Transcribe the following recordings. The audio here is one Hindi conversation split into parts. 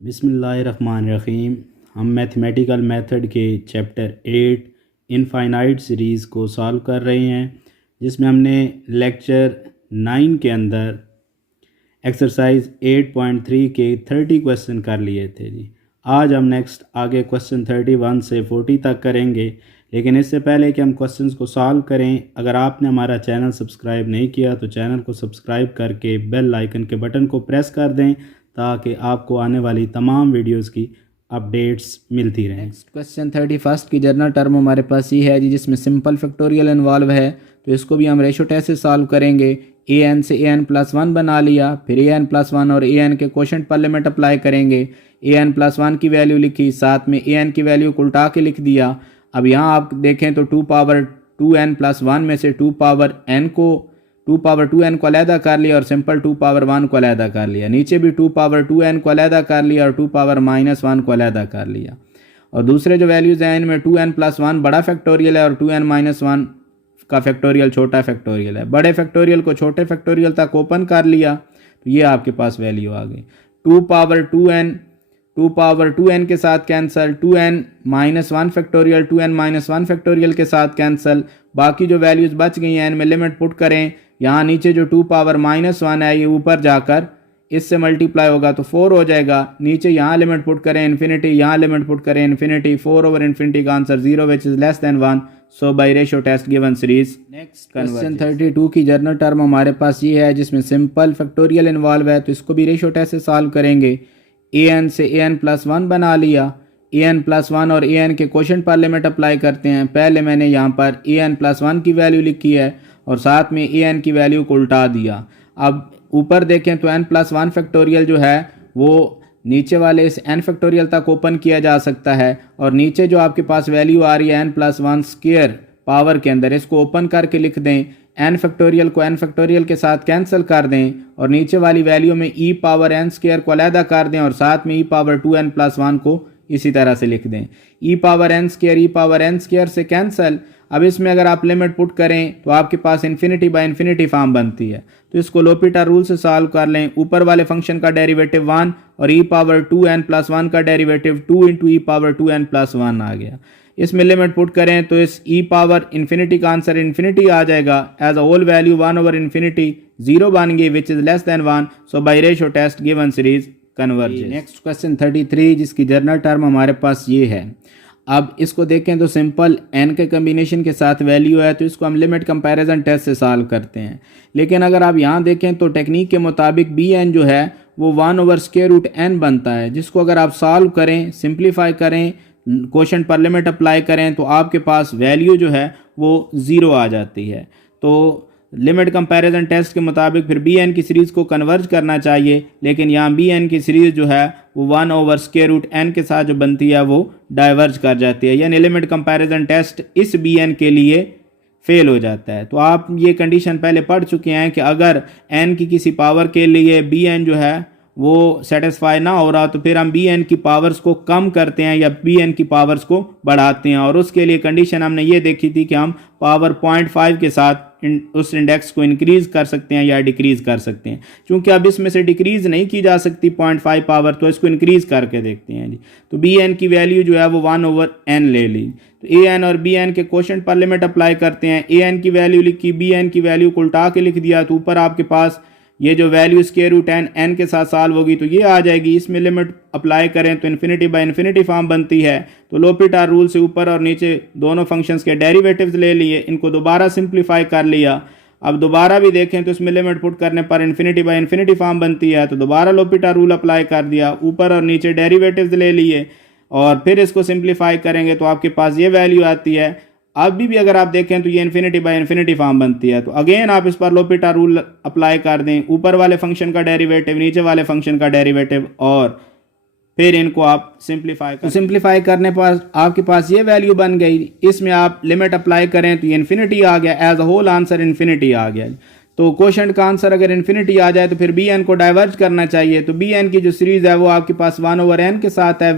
बिस्मिल्लाहिर्रहमानिर्रहीम। हम मैथमेटिकल मेथड के चैप्टर 8 इनफाइनाइट सीरीज़ को सॉल्व कर रहे हैं, जिसमें हमने लेक्चर 9 के अंदर एक्सरसाइज 8.3 के 30 क्वेश्चन कर लिए थे जी। आज हम नेक्स्ट आगे क्वेश्चन 31 से 40 तक करेंगे, लेकिन इससे पहले कि हम क्वेश्चंस को सॉल्व करें, अगर आपने हमारा चैनल सब्सक्राइब नहीं किया तो चैनल को सब्सक्राइब करके बेल आइकन के बटन को प्रेस कर दें ताकि आपको आने वाली तमाम वीडियोस की अपडेट्स मिलती रहें। नेक्स्ट क्वेश्चन 31 की जनरल टर्म हमारे पास ये है जी, जिसमें सिंपल फैक्टोरियल इन्वॉल्व है, तो इसको भी हम रेशो टेस्ट से सॉल्व करेंगे। ए एन से ए एन प्लस वन बना लिया, फिर ए एन प्लस वन और ए एन के क्वोशंट पर लिमिट अप्लाई करेंगे। ए एन प्लस वन की वैल्यू लिखी, साथ में ए एन की वैल्यू को उल्टा के लिख दिया। अब यहाँ आप देखें तो 2 पावर 2n प्लस वन में से 2 पावर 2n को अलहदा कर लिया और सिंपल 2 पावर 1 को अलहदा कर लिया। नीचे भी 2 पावर 2n को अलहदा कर लिया और 2 पावर -1 को अलहदा कर लिया। और दूसरे जो वैल्यूज़ हैं इनमें 2n प्लस वन बड़ा फैक्टोरियल है और 2n माइनस वन का फैक्टोरियल छोटा फैक्टोरियल है। बड़े फैक्टोरियल को छोटे फैक्टोरियल तक ओपन कर लिया तो ये आपके पास वैल्यू आ गई। 2 पावर 2n के साथ cancel, 2n minus one factorial 2n minus one factorial के साथ कैंसिल। बाकी जो वैल्यूज़ बच गई हैं इनमें लिमिट पुट करें। यहाँ नीचे जो 2 पावर -1 है ये ऊपर जाकर इससे मल्टीप्लाई होगा तो 4 हो जाएगा। नीचे यहाँ लिमिट पुट करें इन्फिनिटी, यहाँ लिमिट पुट करें इन्फिनिटी। 4/∞ का answer 0 which is less than 1। So by ratio test given series. Next question 32 की जनरल टर्म हमारे पास ये है, जिसमें सिंपल फैक्टोरियल इन्वॉल्व है, तो इसको भी रेशो टेस्ट से सॉल्व करेंगे। ए एन से ए एन प्लस वन बना लिया। ए एन प्लस वन और ए एन के क्वोशंट पर लिमिट अप्लाई करते हैं। पहले मैंने यहाँ पर ए एन प्लस वन की वैल्यू लिखी है और साथ में ए एन की वैल्यू को उल्टा दिया। अब ऊपर देखें तो एन प्लस वन फैक्टोरियल जो है वो नीचे वाले इस एन फैक्टोरियल तक ओपन किया जा सकता है, और नीचे जो आपके पास वैल्यू आ रही है n plus one square power के अंदर, इसको ओपन करके लिख दें। एन फैक्टोरियल को एन फैक्टोरियल के साथ कैंसिल कर दें और नीचे वाली वैल्यू में ई पावर एन स्क्वायर को अलहदा कर दें और साथ में ई पावर 2n प्लस वन को इसी तरह से लिख दें। ई पावर एन स्क्वायर से कैंसिल। अब इसमें अगर आप लिमिट पुट करें तो आपके पास इन्फिनिटी बाय इन्फिनिटी फॉर्म बनती है, तो इसको लोपिटा रूल से सॉल्व कर लें। ऊपर वाले फंक्शन का डेरिवेटिव 1 और e power 2n plus one का derivative 2 into e power 2n plus one आ गया। इसमें लिमिट पुट करें तो इस ई पावर इन्फिनिटी का आंसर इन्फिनिटी आ जाएगा। एज अ होल वैल्यू 1/∞ 0 बन गई which is less than 1। So by ratio test given series converges. Next question 33 जिसकी जनरल टर्म हमारे पास ये है। अब इसको देखें तो सिंपल n के कम्बिनेशन के साथ वैल्यू है, तो इसको हम लिमिट कंपैरिजन टेस्ट से सॉल्व करते हैं। लेकिन अगर आप यहाँ देखें तो टेक्निक के मुताबिक bn जो है वो 1/√n बनता है, जिसको अगर आप सॉल्व करें, सिंप्लीफाई करें, क्वोशंट पर लिमिट अप्लाई करें तो आपके पास वैल्यू जो है वो 0 आ जाती है। तो लिमिट कंपैरिजन टेस्ट के मुताबिक फिर bn की सीरीज़ को कन्वर्ज करना चाहिए, लेकिन यहाँ bn की सीरीज़ जो है वो 1/√n के साथ जो बनती है वो डाइवर्ज कर जाती है, यानी लिमिट कंपैरिजन टेस्ट इस bn के लिए फेल हो जाता है। तो आप ये कंडीशन पहले पढ़ चुके हैं कि अगर n की किसी पावर के लिए bn जो है वो सेटिस्फाई ना हो रहा तो फिर हम bn की पावर्स को कम करते हैं या bn की पावर्स को बढ़ाते हैं, और उसके लिए कंडीशन हमने ये देखी थी कि हम पावर 0.5 के साथ उस इंडेक्स को इंक्रीज़ कर सकते हैं या डिक्रीज़ कर सकते हैं। चूंकि अब इसमें से डिक्रीज़ नहीं की जा सकती 0.5 पावर, तो इसको इंक्रीज़ करके देखते हैं जी। तो bn की वैल्यू जो है वो 1/n ले ली। तो an और bn के क्वोशंट पर लिमिट अप्लाई करते हैं। an की वैल्यू लिखी, bn की वैल्यू को उल्टा के लिख दिया, तो ऊपर आपके पास ये जो वैल्यू स्क्वायर रूट n के साथ सॉल्व होगी तो ये आ जाएगी। इसमें लिमिट अप्लाई करें तो इन्फिनिटी बाय इन्फिनिटी फॉर्म बनती है। तो लोपिटा रूल से ऊपर और नीचे दोनों फंक्शंस के डेरिवेटिव्स ले लिए, इनको दोबारा सिंप्लीफाई कर लिया। अब दोबारा भी देखें तो इसमें लिमिट पुट करने पर इन्फिनिटी बाय इन्फिनिटी फॉर्म बनती है, तो दोबारा लोपिटा रूल अप्लाई कर दिया, ऊपर और नीचे डेरिवेटिव्स ले लिए और फिर इसको सिंप्लीफाई करेंगे तो आपके पास ये वैल्यू आती है। अभी भी अगर आप देखें तो ये इन्फिनिटी बाय इन्फिनिटी फॉर्म बनती है। तो अगेन आप इस पर लोपिटा रूल अप्लाई कर दें, ऊपर वाले फंक्शन का डेरिवेटिव, नीचे वाले फंक्शन का डेरिवेटिव, और फिर इनको आप सिंप्लीफाई करने पर आपके पास ये वैल्यू बन गई। इसमें आप लिमिट अप्लाई करें तो ये इन्फिनिटी आ गया, as a whole answer infinity आ गया। तो क्वोशंट का आंसर अगर इन्फिनिटी आ जाए तो फिर bn को डाइवर्ज करना चाहिए। तो bn की जो सीरीज़ है वो आपके पास 1/n के साथ है,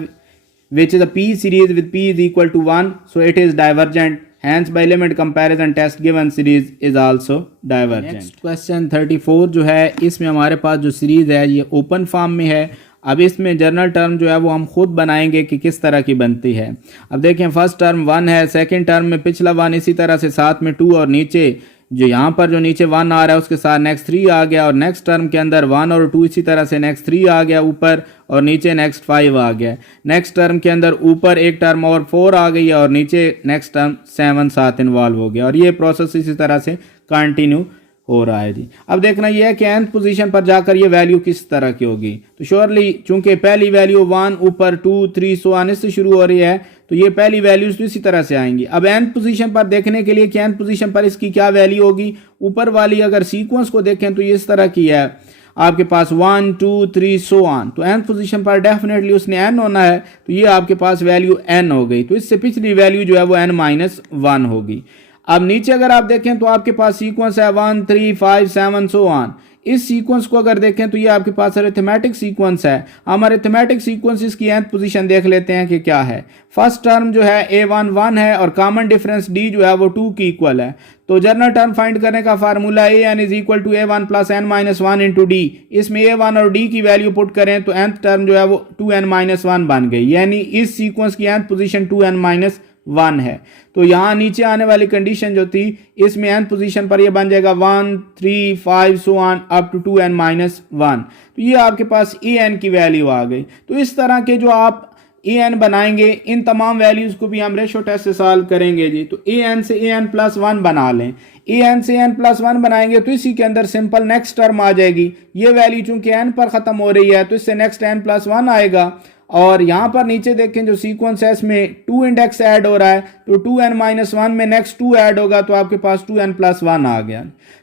which is a p series with p is equal to 1, so it is divergent. Hence by limit comparison test given series is also divergent. Next question 34 जो है, इसमें हमारे पास जो सीरीज़ है ये ओपन फॉर्म में है। अब इसमें जनरल टर्म जो है वो हम खुद बनाएंगे कि किस तरह की बनती है। अब देखें फर्स्ट टर्म 1 है, सेकंड टर्म में पिछला 1 इसी तरह से साथ में 2 और नीचे जो यहाँ पर जो नीचे 1 आ रहा है उसके साथ नेक्स्ट 3 आ गया और नेक्स्ट टर्म के अंदर 1 और 2 इसी तरह से नेक्स्ट 3 आ गया ऊपर और नीचे नेक्स्ट 5 आ गया। नेक्स्ट टर्म के अंदर ऊपर एक टर्म और 4 आ गई है और नीचे नेक्स्ट टर्म 7 साथ इन्वॉल्व हो गया और ये प्रोसेस इसी तरह से कंटिन्यू हो रहा है जी। अब देखना यह है कि nth पोजीशन पर जाकर ये वैल्यू किस तरह की होगी। तो श्योरली चूंकि पहली वैल्यू 1 ऊपर 2 3 सो आने से शुरू हो रही है तो ये पहली वैल्यूज तो इसी तरह से आएंगी। अब nth पोजीशन पर देखने के लिए कि nth पोजीशन पर इसकी क्या वैल्यू होगी, ऊपर वाली अगर सीक्वेंस को देखें तो ये इस तरह की है, आपके पास 1 2 3 सो ऑन, तो nth पोजीशन पर डेफिनेटली उसने n होना है, तो ये आपके पास वैल्यू n हो गई। तो इससे पिछली वैल्यू जो है वो n-1 होगी। अब नीचे अगर आप देखें तो आपके पास सीक्वेंस है 1 3 5 7 सो ऑन। इस सीक्वेंस को अगर देखें तो ये आपके पास अरिथमेटिक सीक्वेंस है। हम अरिथमेटिक सीक्वेंस इसकी nth पोजीशन देख लेते हैं कि क्या है। फर्स्ट टर्म जो है a1 1 है और कॉमन डिफरेंस d जो है वो 2 की इक्वल है। तो जनरल टर्म फाइंड करने का formula an is equal to a1 प्लस n-1 इंटू डी। इसमें a1 और d की वैल्यू पुट करें तो nth टर्म जो है वो 2n-1 बन गई, यानी इस सीक्वेंस की nth पोजीशन 2n-1 है। तो यहाँ नीचे आने वाली कंडीशन जो थी इसमें nth पोजीशन पर ये बन जाएगा 1 3 5 so on up to 2n-1। तो ये आपके पास an की वैल्यू आ गई। तो इस तरह के जो आप an बनाएंगे इन तमाम वैल्यूज को भी हम रेशो टेस्ट से सॉल्व करेंगे जी। तो an से an+1 बना लें। an से n+1 बनाएंगे तो इसी के अंदर सिंपल नेक्स्ट टर्म आ जाएगी। ये वैल्यू चूंकि n पर खत्म हो रही है तो इससे नेक्स्ट n+1 आएगा और यहाँ पर नीचे देखें जो सीक्वेंस है इसमें 2 इंडेक्स ऐड हो रहा है तो 2n-1 में नेक्स्ट 2 ऐड होगा तो आपके पास 2n+1 आ गया।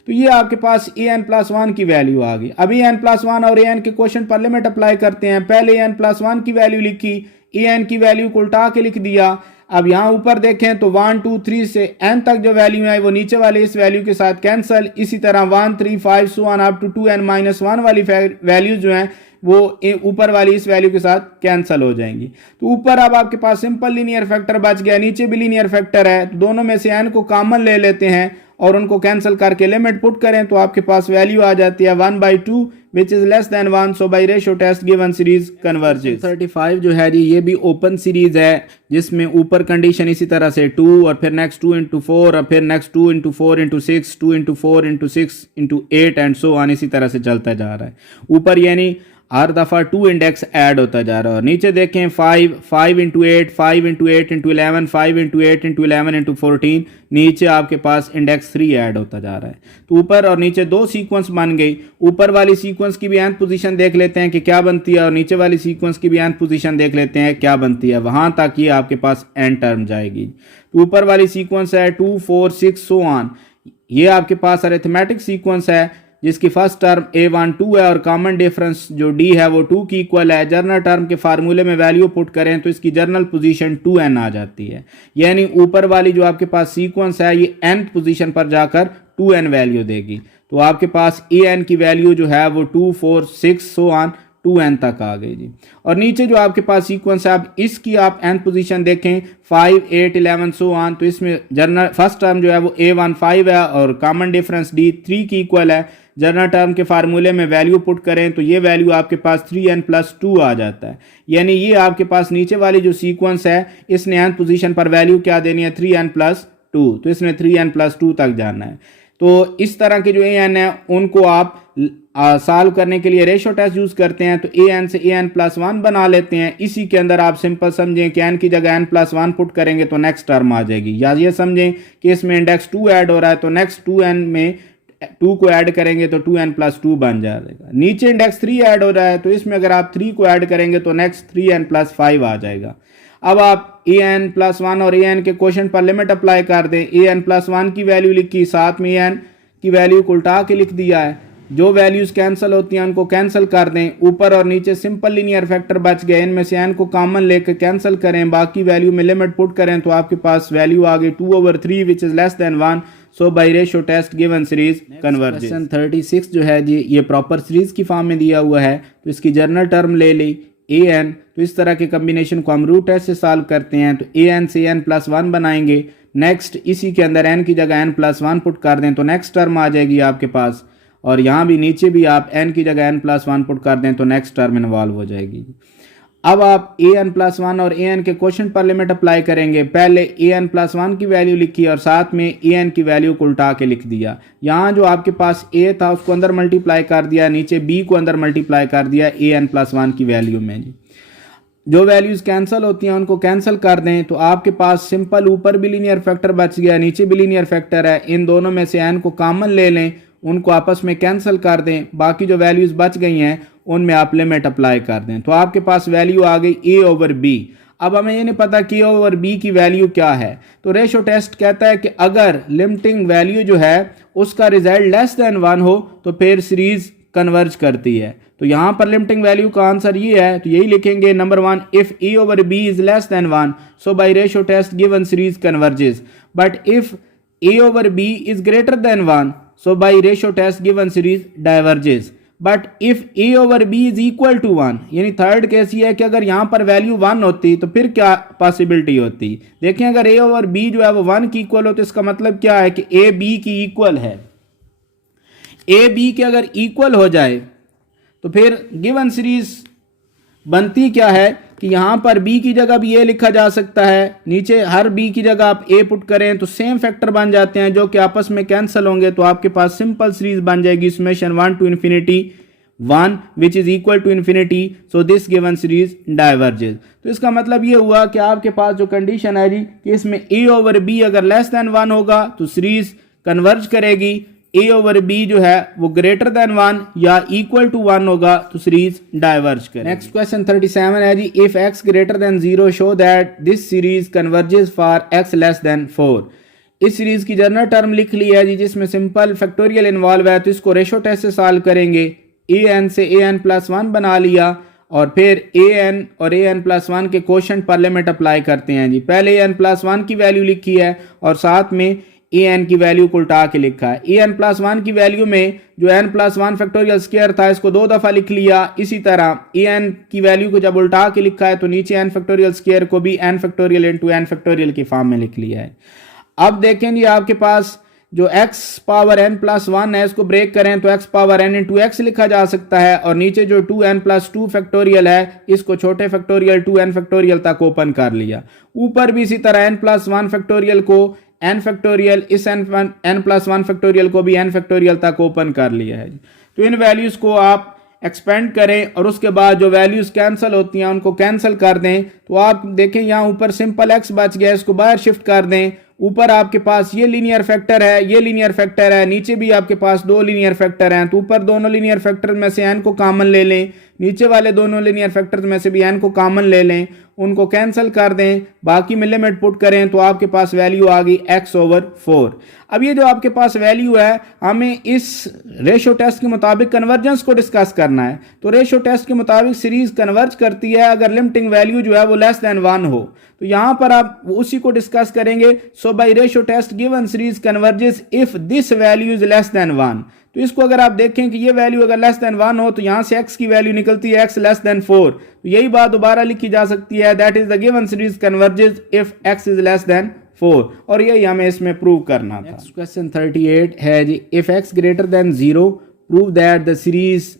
तो ये आपके पास an+1 की वैल्यू आ गई। अभी an+1 और an के क्वेश्चन पर लिमिट अप्लाई करते हैं। पहले an+1 की वैल्यू लिखी, an की वैल्यू को उल्टा के लिख दिया। अब यहाँ ऊपर देखें तो 1 2 3 से n तक जो वैल्यू है वो नीचे वाले इस वैल्यू के साथ कैंसिल। इसी तरह 1 3 5 so on up to 2n-1 वाली वैल्यू जो है वो ऊपर वाली इस वैल्यू के साथ कैंसिल हो जाएंगी। तो ऊपर अब आपके पास सिंपल लीनियर फैक्टर बच गया, नीचे भी लीनियर फैक्टर है। तो दोनों में से n को कॉमन ले लेते हैं और उनको कैंसिल करके लिमिट पुट करें तो आपके पास वैल्यू आ जाती है 1/2 which is less than 1। So by ratio test given series converges. 35 जो है जी ये भी ओपन सीरीज है जिसमें ऊपर कंडीशन इसी तरह से 2 और फिर नेक्स्ट 2 इंटू 4 और फिर next 2 into 4 into 6 2 into 4 into 6 into 8 and so on इसी तरह से चलता जा रहा है। ऊपर यानी हर दफ़ा 2 इंडेक्स ऐड होता जा रहा है और नीचे देखें 5 5 into 8 5 into 8 into 11 5 into 8 into 11 into 14 नीचे आपके पास इंडेक्स 3 ऐड होता जा रहा है। तो ऊपर और नीचे दो सीक्वेंस बन गई। ऊपर वाली सीक्वेंस की भी nth पोजीशन देख लेते हैं कि क्या बनती है और नीचे वाली सीक्वेंस की भी nth पोजीशन देख लेते हैं क्या बनती है। वहां तक ये आपके पास n टर्म जाएगी। तो ऊपर वाली सीक्वेंस है 2 4 6 सो ऑन। ये आपके पास अरिथमेटिक सीक्वेंस है जिसकी फर्स्ट टर्म a1 2 है और कॉमन डिफरेंस जो d है वो 2 की इक्वल है। जर्नल टर्म के फार्मूले में वैल्यू पुट करें तो इसकी जर्नल पोजीशन 2n आ जाती है, यानी ऊपर वाली जो आपके पास सीक्वेंस है ये nth पोजीशन पर जाकर 2n वैल्यू देगी। तो आपके पास an की वैल्यू जो है वो 2 4 6 सो ऑन 2n तक आ गई जी। और नीचे जो आपके पास सीक्वेंस है अब इसकी आप nth पोजीशन देखें 5 8 11 सो ऑन। तो इसमें जर्नल फर्स्ट टर्म जो है वो a1 5 है और कॉमन डिफरेंस d 3 की इक्वल है। जनरल टर्म के फार्मूले में वैल्यू पुट करें तो ये वैल्यू आपके पास 3n+2 आ जाता है, यानी ये आपके पास नीचे वाली जो सीक्वेंस है इसने nth पोजीशन पर वैल्यू क्या देनी है 3n+2। तो इसने 3n+2 तक जाना है। तो इस तरह के जो an है उनको आप सॉल्व करने के लिए रेशो टेस्ट यूज करते हैं। तो an से an+1 बना लेते हैं। इसी के अंदर आप सिंपल समझें कि n की जगह n+1 पुट करेंगे तो नेक्स्ट टर्म आ जाएगी, या ये समझें कि इसमें इंडेक्स 2 ऐड हो रहा है तो नेक्स्ट 2n में 2 को ऐड करेंगे तो 2n+2 बन जाएगा। नीचे इंडेक्स 3 ऐड हो रहा है तो इसमें अगर आप 3 को ऐड करेंगे तो नेक्स्ट 3n+5 आ जाएगा। अब आप an+1 और an के क्वेश्चन पर लिमिट अप्लाई कर दें। an+1 की वैल्यू लिखी, साथ में an की वैल्यू को उल्टा के लिख दिया है। जो वैल्यूज कैंसिल होती हैं उनको कैंसिल कर दें। ऊपर और नीचे सिंपल लीनियर फैक्टर बच गए, इनमें से n को कॉमन लेकर कैंसिल करें, बाकी वैल्यू में लिमिट पुट करें तो आपके पास वैल्यू आ गई 2/3 which is less than 1। So by ratio test given series converges. Question 36 जो है जी ये प्रॉपर सीरीज की फॉर्म में दिया हुआ है। तो इसकी जर्नल टर्म ले ली an। तो इस तरह के कम्बिनेशन को हम रूट टेस्ट से सॉल्व करते हैं। तो an से n+1 बनाएंगे। नेक्स्ट इसी के अंदर n की जगह n+1 पुट कर दें तो नेक्स्ट टर्म आ जाएगी आपके पास। और यहाँ भी नीचे भी आप n की जगह n+1 पुट कर दें तो नेक्स्ट टर्म इन्वॉल्व हो जाएगी। अब आप an+1 और an के क्वेश्चन पर लिमिट अप्लाई करेंगे। पहले an+1 की वैल्यू लिखी और साथ में an की वैल्यू को उल्टा के लिख दिया। यहाँ जो आपके पास a था उसको अंदर मल्टीप्लाई कर दिया, नीचे b को अंदर मल्टीप्लाई कर दिया an+1 की वैल्यू में जी। जो वैल्यूज कैंसिल होती हैं उनको कैंसिल कर दें तो आपके पास सिंपल ऊपर भी लीनियर फैक्टर बच गया, नीचे भी लीनियर फैक्टर है। इन दोनों में से n को कॉमन ले लें, उनको आपस में कैंसिल कर दें, बाकी जो वैल्यूज बच गई हैं उनमें आप लिमिट अप्लाई कर दें तो आपके पास वैल्यू आ गई a/b। अब हमें ये नहीं पता कि a/b की वैल्यू क्या है, तो रेशो टेस्ट कहता है कि अगर लिमिटिंग वैल्यू जो है उसका रिजल्ट लेस देन 1 हो तो फिर सीरीज कन्वर्ज करती है। तो यहाँ पर लिमिटिंग वैल्यू का आंसर ये है, तो यही लिखेंगे number 1, if a/b is less than 1 so by ratio test given series converges, but if a/b is greater than 1 so by ratio test given series diverges, but if a/b is equal to 1, यानी थर्ड केस ये है कि अगर यहाँ पर वैल्यू 1 होती तो फिर क्या पॉसिबिलिटी होती। देखें अगर a/b जो है वो 1 की इक्वल हो तो इसका मतलब क्या है कि a b की इक्वल है। a b के अगर इक्वल हो जाए तो फिर गिवन सीरीज बनती क्या है कि यहां पर b की जगह भी a लिखा जा सकता है, नीचे हर b की जगह आप a पुट करें तो सेम फैक्टर बन जाते हैं जो कि आपस में कैंसिल होंगे, तो आपके पास सिंपल सीरीज बन जाएगी summation 1 to infinity 1 which is equal to infinity, so this given series diverges। तो इसका मतलब ये हुआ कि आपके पास जो कंडीशन है जी कि इसमें a/b अगर लेस देन 1 होगा तो सीरीज कन्वर्ज करेगी, a/b जो है वो ग्रेटर देन 1 या इक्वल टू 1 होगा तो सीरीज डाइवर्ज करेगी। नेक्स्ट क्वेश्चन 37 है जी, if x greater than 0 show that this series converges for x less than 4। इस सीरीज की जनरल टर्म लिख ली है जी जिसमें सिंपल फैक्टोरियल इन्वॉल्व है, तो इसको रेशो टेस्ट से सॉल्व करेंगे। an से an+1 बना लिया और फिर an और an+1 के क्वोशंट पर लिमिट अप्लाई करते हैं जी। पहले an+1 की वैल्यू लिखी है और साथ में an की वैल्यू को उल्टा के लिखा है। an+1 की वैल्यू में जो n+1 फैक्टोरियल स्क्वायर था इसको 2 दफा लिख लिया। इसी तरह an की वैल्यू को जब उल्टा के लिखा है तो नीचे n फैक्टोरियल स्क्वायर को भी n factorial into n factorial की फॉर्म में लिख लिया है। अब देखें जी आपके पास जो x पावर n+1 है इसको ब्रेक करें तो x power n into x लिखा जा सकता है और नीचे जो 2n+2 फैक्टोरियल है इसको छोटे फैक्टोरियल 2n फैक्टोरियल तक ओपन कर लिया। ऊपर भी इसी तरह n+1 फैक्टोरियल को n फैक्टोरियल, इस n+1 फैक्टोरियल को भी n फैक्टोरियल तक ओपन कर लिया है। तो इन वैल्यूज को आप एक्सपेंड करें और उसके बाद जो वैल्यूज कैंसिल होती हैं उनको कैंसिल कर दें। तो आप देखें यहाँ ऊपर सिंपल x बच गया, इसको बाहर शिफ्ट कर दें। ऊपर आपके पास ये लीनियर फैक्टर है, ये लीनियर फैक्टर है, नीचे भी आपके पास 2 लीनियर फैक्टर हैं। तो ऊपर दोनों लीनियर फैक्टर में से n को कॉमन ले लें, नीचे वाले दोनों लीनियर फैक्टर में से भी n को कॉमन ले लें, उनको कैंसिल कर दें, बाकी में लिमिट पुट करें तो आपके पास वैल्यू आ गई x/4। अब ये जो आपके पास वैल्यू है हमें इस रेशो टेस्ट के मुताबिक कन्वर्जेंस को डिस्कस करना है। तो रेशो टेस्ट के मुताबिक सीरीज कन्वर्ज करती है अगर लिमिटिंग वैल्यू जो है वो लेस देन 1 हो। तो यहां पर आप उसी को डिस्कस करेंगे। So by ratio test given series converges if this value is less than 1। तो इसको अगर आप देखें कि ये वैल्यू अगर लेस देन 1 हो तो यहां से x की वैल्यू निकलती है x लेस देन 4। तो यही बात दोबारा लिखी जा सकती है, that is the given series converges if x is less than 4, और यही हमें इसमें प्रूव करना था। नेक्स्ट क्वेश्चन 38 है जी, if x greater than 0 prove that the series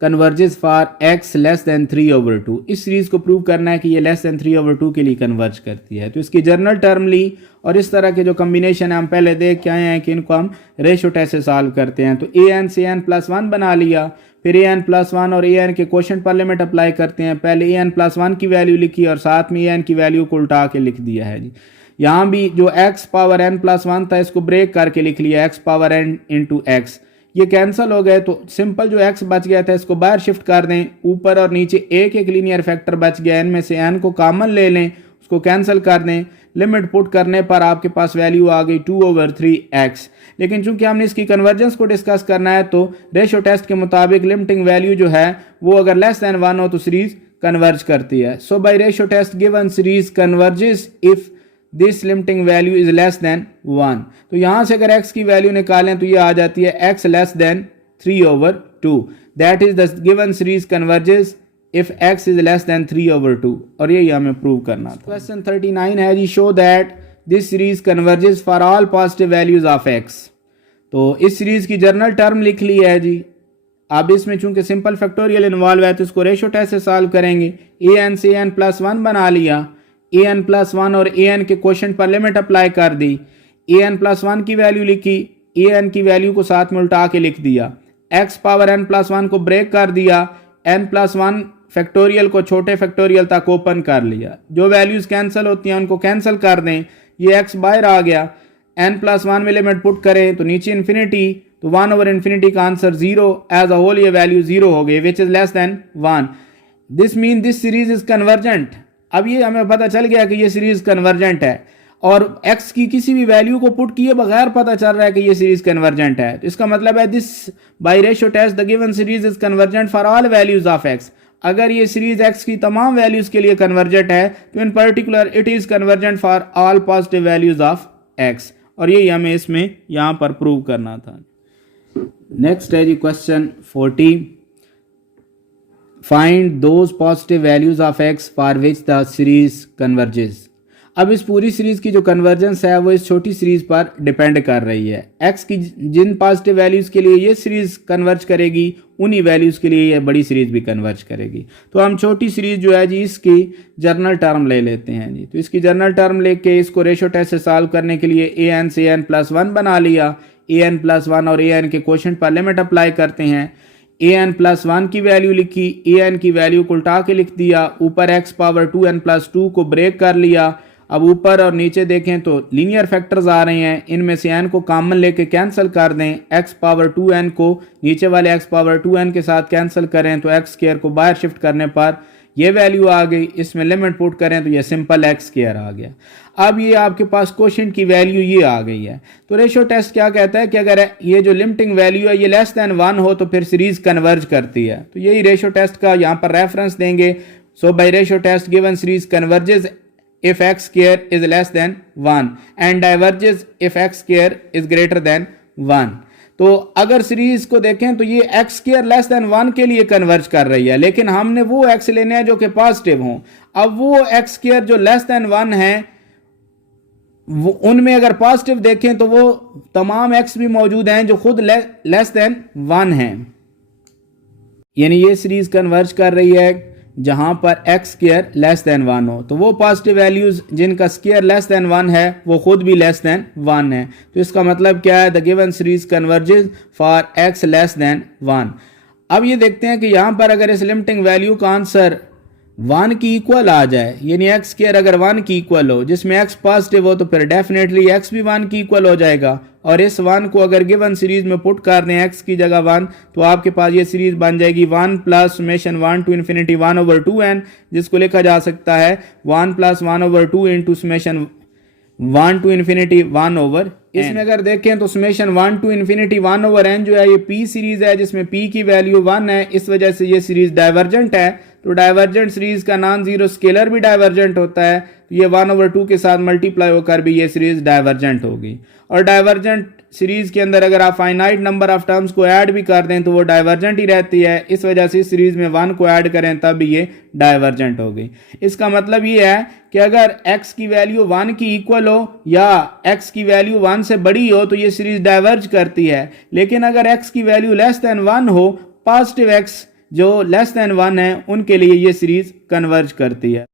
converges for x less than 3/2। इस सीरीज को प्रूव करना है कि ये लेस देन 3/2 के लिए कन्वर्ज करती है। तो इसकी जनरल टर्म ली और इस तरह के जो कम्बिनेशन है हम पहले देख के आए हैं कि इनको हम रेशो टेस्ट से सॉल्व करते हैं। तो an से n+1 बना लिया, फिर an+1 और an के क्वोशंट पर लिमिट अप्लाई करते हैं। पहले an+1 की वैल्यू लिखी और साथ में an की वैल्यू को उल्टा के लिख दिया है जी। यहाँ भी जो x पावर n+1 था इसको ब्रेक करके लिख लिया x power n into x। ये कैंसिल हो गए तो सिंपल जो x बच गया था इसको बाहर शिफ्ट कर दें। ऊपर और नीचे एक एक लीनियर फैक्टर बच गया, n में से n को कॉमन ले लें, उसको कैंसिल कर दें। लिमिट पुट करने पर आपके पास वैल्यू आ गई 2/3x। लेकिन चूंकि हमने इसकी कन्वर्जेंस को डिस्कस करना है तो रेशो टेस्ट के मुताबिक लिमिटिंग वैल्यू जो है वो अगर लेस देन 1 हो तो सीरीज कन्वर्ज करती है। So by ratio test given series converges if this limiting value is less than 1। तो यहां से अगर x की वैल्यू निकालें तो ये आ जाती है x less than 3/2। That is the given series converges if x is less than 3/2, और यही हमें प्रूव करना था। क्वेश्चन 39 है जी, show that this series converges for all positive values of x। तो इस सीरीज की जर्नल टर्म लिख ली है जी। अब इसमें चूंकि सिंपल फैक्टोरियल इन्वॉल्व है तो इसको रेशो टेस्ट से सॉल्व करेंगे। ए एन से एन प्लस वन बना लिया, ए एन प्लस वन और ए एन के क्वोशिएंट पर लिमिट अप्लाई कर दी, ए एन प्लस वन की वैल्यू लिखी, ए एन की वैल्यू को साथ में उल्टा के लिख दिया, x power n plus one को ब्रेक कर दिया, एन प्लस वन फैक्टोरियल को छोटे फैक्टोरियल तक ओपन कर लिया। जो वैल्यूज कैंसिल होती हैं उनको कैंसिल कर दें, ये एक्स बाहर आ गया, एन प्लस वन में लिमिट पुट करें तो नीचे इन्फिनिटी, तो 1/इन्फिनिटी का आंसर 0, एज अ होल ये वैल्यू 0 हो गई, which is less than 1। This mean this series is convergent. अब ये हमें पता चल गया कि ये सीरीज कन्वर्जेंट है और x की किसी भी वैल्यू को पुट किए बगैर पता चल रहा है कि ये सीरीज कन्वर्जेंट है। तो इसका मतलब है this by ratio test the given series is convergent for all values of x। अगर ये सीरीज x की तमाम वैल्यूज के लिए कन्वर्जेंट है तो इन particular it is convergent for all positive values of x, और यही हमें इसमें यहाँ पर प्रूव करना था। नेक्स्ट है जी question 40, find those positive values of x for which the series converges. अब इस पूरी सीरीज की जो कन्वर्जेंस है वो इस छोटी सीरीज पर डिपेंड कर रही है। x की जिन पॉजिटिव वैल्यूज के लिए ये सीरीज कन्वर्ज करेगी उन्हीं वैल्यूज के लिए ये बड़ी सीरीज भी कन्वर्ज करेगी। तो हम छोटी सीरीज जो है जी इसकी जर्नल टर्म ले लेते हैं जी। तो इसकी जर्नल टर्म लेके इसको रेशो टेस्ट से सॉल्व करने के लिए ए एन से एन प्लस वन बना लिया, ए एन प्लस वन और ए एन के क्वोशिएंट पर लिमिट अप्लाई करते हैं। ए एन प्लस वन की वैल्यू लिखी, ए एन की वैल्यू को उल्टा के लिख दिया, ऊपर एक्स पावर 2n प्लस 2 को ब्रेक कर लिया। अब ऊपर और नीचे देखें तो लीनियर फैक्टर्स आ रहे हैं, इनमें से n को कॉमन लेके कैंसिल कर दें, x पावर 2n को नीचे वाले x पावर 2n के साथ कैंसिल करें तो x स्क्वायर को बाहर शिफ्ट करने पर ये वैल्यू आ गई, इसमें लिमिट पुट करें तो ये सिंपल x स्क्वायर आ गया। अब ये आपके पास क्वोशिएंट की वैल्यू ये आ गई है। तो रेशियो टेस्ट क्या कहता है कि अगर ये जो लिमिटिंग वैल्यू है ये लेस देन 1 हो तो फिर सीरीज कन्वर्ज करती है। तो यही रेशियो टेस्ट का यहाँ पर रेफरेंस देंगे। So by ratio test given series converges if x square is less than 1 and diverges if x square is greater than 1। तो अगर सीरीज को देखें तो ये x square less than 1 के लिए कन्वर्ज कर रही है, लेकिन हमने वो x लेने हैं जो कि पॉजिटिव हों। अब वो x square जो लेस देन 1 है वो उनमें अगर पॉजिटिव देखें तो वो तमाम x भी मौजूद हैं जो खुद लेस देन 1 हैं, यानी ये सीरीज कन्वर्ज कर रही है जहां पर x स्क्वायर लेस देन 1 हो। तो वो पॉजिटिव वैल्यूज जिनका स्क्वायर लेस देन 1 है वो खुद भी लेस देन 1 है। तो इसका मतलब क्या है, the given series converges for x less than 1। अब ये देखते हैं कि यहां पर अगर इस लिमिटिंग वैल्यू का आंसर 1 की इक्वल आ जाए, यानी x स्क्वायर अगर 1 की इक्वल हो जिसमें x पॉजिटिव हो तो फिर डेफिनेटली x भी 1 की इक्वल हो जाएगा। और इस 1 को अगर गिवन सीरीज में पुट कर दें x की जगह 1 तो आपके पास ये सीरीज बन जाएगी 1 plus summation 1 to infinity 1/2n, जिसको लिखा जा सकता है 1 plus 1/2 into summation 1 to infinity 1/n। इसमें अगर देखें तो समेशन 1 टू इन्फिनिटी 1/n जो है ये p सीरीज है जिसमें p की वैल्यू 1 है, इस वजह से ये सीरीज डाइवर्जेंट है। तो डाइवर्जेंट सीरीज का नॉन जीरो स्केलर भी डाइवर्जेंट होता है, तो ये 1/2 के साथ मल्टीप्लाई होकर भी ये सीरीज डाइवर्जेंट होगी। और डाइवर्जेंट सीरीज के अंदर अगर आप फाइनाइट नंबर ऑफ टर्म्स को ऐड भी कर दें तो वो डाइवर्जेंट ही रहती है, इस वजह से इस सीरीज में 1 को ऐड करें तब भी ये डाइवर्जेंट होगी। इसका मतलब ये है कि अगर x की वैल्यू 1 की इक्वल हो या x की वैल्यू 1 से बड़ी हो तो ये सीरीज डाइवर्ज करती है, लेकिन अगर x की वैल्यू लेस देन 1 हो, पॉजिटिव x जो लेस देन 1 है उनके लिए ये सीरीज कन्वर्ज करती है।